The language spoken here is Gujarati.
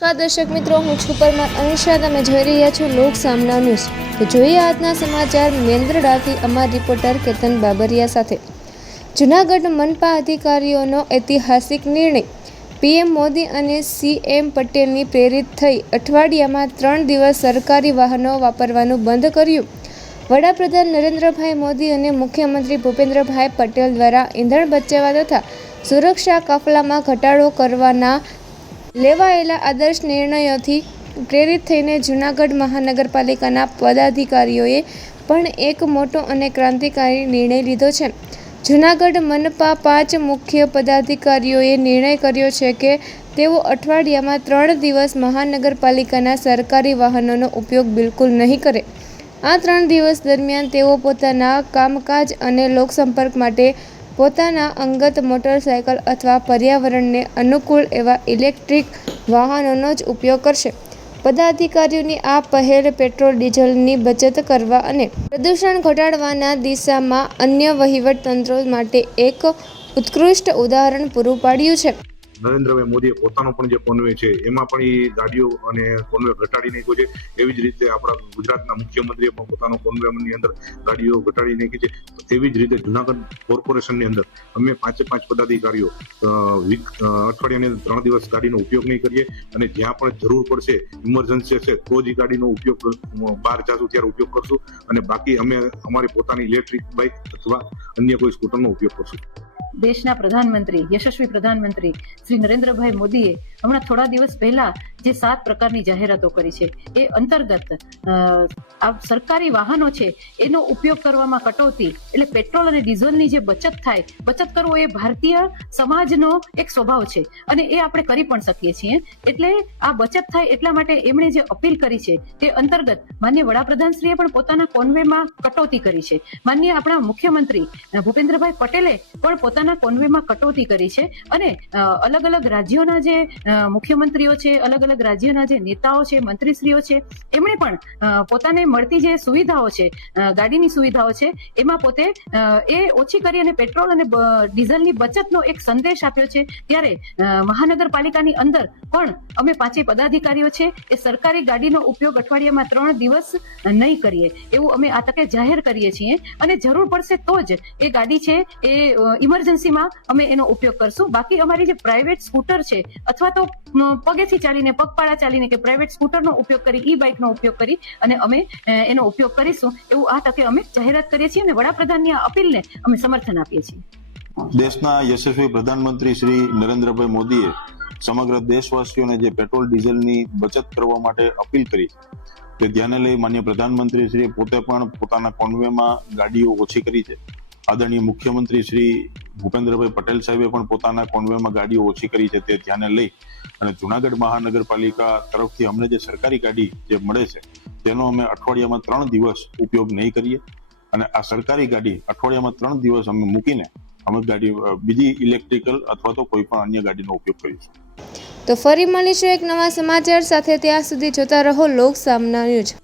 દર્શક મિત્રો, હું છું પરમાર અનિશા. તમે જોઈ રહ્યા છો લોક સામના ન્યૂઝ. તો જોઈએ આજના સમાચાર મેંદરડાથી અમારા રિપોર્ટર કેતન બાબરિયા સાથે. જૂનાગઢ મનપા અધિકારીઓનો ઐતિહાસિક નિર્ણય. પીએમ મોદી અને સીએમ પટેલની પ્રેરિત થઈ અઠવાડિયામાં 3 દિવસ સરકારી વાહનો વાપરવાનું બંધ કર્યું. વડાપ્રધાન નરેન્દ્રભાઈ મોદી અને મુખ્યમંત્રી ભૂપેન્દ્રભાઈ પટેલ દ્વારા ઈંધણ બચાવવા તથા સુરક્ષા કાફલામાં ઘટાડો કરવાના લેવાયેલા આદર્શ નિર્ણયોથી પ્રેરિત થઈને જૂનાગઢ મહાનગરપાલિકાના પદાધિકારીઓએ પણ એક મોટો અને ક્રાંતિકારી નિર્ણય લીધો છે. જૂનાગઢ મનપા 5 મુખ્ય પદાધિકારીઓએ નિર્ણય કર્યો છે કે તેઓ અઠવાડિયામાં 3 દિવસ મહાનગરપાલિકાના સરકારી વાહનોનો ઉપયોગ બિલકુલ નહીં કરે. આ 3 દિવસ દરમિયાન તેઓ પોતાના કામકાજ અને લોકસંપર્ક માટે પોતાના અંગત મોટરસાયકલ અથવા પર્યાવરણને અનુકૂળ એવા ઇલેક્ટ્રિક વાહનોનો જ ઉપયોગ કરશે. પદાધિકારીઓની આ પહેલ પેટ્રોલ ડીઝલની બચત કરવા અને પ્રદૂષણ ઘટાડવાના દિશામાં અન્ય વહીવટ તંત્રો માટે એક ઉત્કૃષ્ટ ઉદાહરણ પૂરું પાડ્યું છે. નરેન્દ્રભાઈ મોદીએ પોતાનો પણ જે કોન્વે છે એમાં પણ એ ગાડીઓ અને કોન્વે ઘટાડી નાખ્યો છે. એવી જ રીતે આપણા ગુજરાતના મુખ્યમંત્રીએ પણ પોતાનો કોન્વેની અંદર ગાડીઓ ઘટાડી નાખી છે. એવી જ રીતે જુનાગઢ કોર્પોરેશનની અંદર અમે 5 પદાધિકારીઓ અઠવાડિયાની 3 દિવસ ગાડીનો ઉપયોગ નહીં કરીએ અને જ્યાં પણ જરૂર પડશે ઇમરજન્સી હશે તો જ એ ગાડીનો ઉપયોગ બહાર જશું ત્યારે ઉપયોગ કરશું અને બાકી અમે અમારી પોતાની ઇલેક્ટ્રિક બાઇક અથવા અન્ય કોઈ સ્કૂટરનો ઉપયોગ કરશું. દેશના પ્રધાનમંત્રી, યશસ્વી પ્રધાનમંત્રી શ્રી નરેન્દ્રભાઈ મોદીએ હમણાં થોડા દિવસ પહેલા જે 7 પ્રકારની જાહેરાતો કરી છે એ અંતર્ગત આ સરકારી વાહનો છે એનો ઉપયોગ કરવામાં કટોતી, એટલે પેટ્રોલ અને ડીઝલની જે બચત થાય, બચત કરવો એ ભારતીય સમાજનો એક સ્વભાવ છે અને એ આપણે કરી પણ શકીએ છીએ. એટલે આ બચત થાય એટલા માટે એમણે જે અપીલ કરી છે તે અંતર્ગત માનનીય વડાપ્રધાનશ્રીએ પણ પોતાના કોન્વેમાં કટોતી કરી છે. માનનીય આપણા મુખ્યમંત્રી ભૂપેન્દ્રભાઈ પટેલે પણ પોતાના કોન્વેમાં કટોતી કરી છે અને અલગ અલગ રાજ્યોના જે મુખ્યમંત્રીઓ છે, અલગ અલગ રાજ્યોના જે નેતાઓ છે, મંત્રીશ્રીઓ છે, એમણે પણ પોતાને મળતી જે સુવિધાઓ છે, ગાડીની સુવિધાઓ છે, એમાં પોતે એ ઓછી કરી અને પેટ્રોલ અને ડીઝલની બચતનો એક સંદેશ આપ્યો છે. ત્યારે મહાનગરપાલિકાની અંદર પણ અમે 5 પદાધિકારીઓ છે એ સરકારી ગાડીનો ઉપયોગ અઠવાડિયામાં 3 દિવસ નહીં કરીએ એવું અમે આ તકે જાહેર કરીએ છીએ અને જરૂર પડશે તો જ એ ગાડી છે એ ઇમરજન્સીમાં અમે એનો ઉપયોગ કરશું. બાકી અમારી જે પ્રાઇવેટ સ્કૂટર છે અથવા તો પગેથી ચાલીને, પગપાળા ચાલીને કે પ્રાઇવેટ સ્કૂટરનો ઉપયોગ કરી, ઈ બાઇકનો ઉપયોગ કરી અને અમે એનો ઉપયોગ કરીશું એવું આ તકે અમે જાહેરાત કરીએ છીએ અને વડાપ્રધાનની આ અપીલને અમે સમર્થન આપીએ છીએ. દેશના યશસ્વી પ્રધાનમંત્રી શ્રી નરેન્દ્રભાઈ મોદીએ સમગ્ર દેશવાસીઓને જે પેટ્રોલ ડીઝલની બચત કરવા માટે અપીલ કરી તે ધ્યાને લઈ માનનીય પ્રધાનમંત્રી શ્રી પોતે પણ પોતાના કોન્વેમાં ગાડીઓ ઓછી કરી છે. આદરણીય મુખ્યમંત્રી શ્રી ભૂપેન્દ્રભાઈ પટેલ સાહેબે પણ પોતાના કોન્વેમાં ગાડીઓ ઓછી કરી છે. તે ધ્યાને લઈ અને જુનાગઢ મહાનગરપાલિકા તરફથી અમને જે સરકારી ગાડી જે મળે છે તેનો અમે અઠવાડિયામાં 3 દિવસ ઉપયોગ નહીં કરીએ અને આ સરકારી ગાડી અઠવાડિયામાં 3 દિવસ અમે મૂકીને અમે ગાડી બીજી ઇલેક્ટ્રિકલ અથવા તો કોઈ પણ અન્ય ગાડીનો ઉપયોગ કરીશું. તો ફરી મળીશું એક નવા સમાચાર સાથે. ત્યાં સુધી જોતા રહો લોક સામના ન્યૂઝ.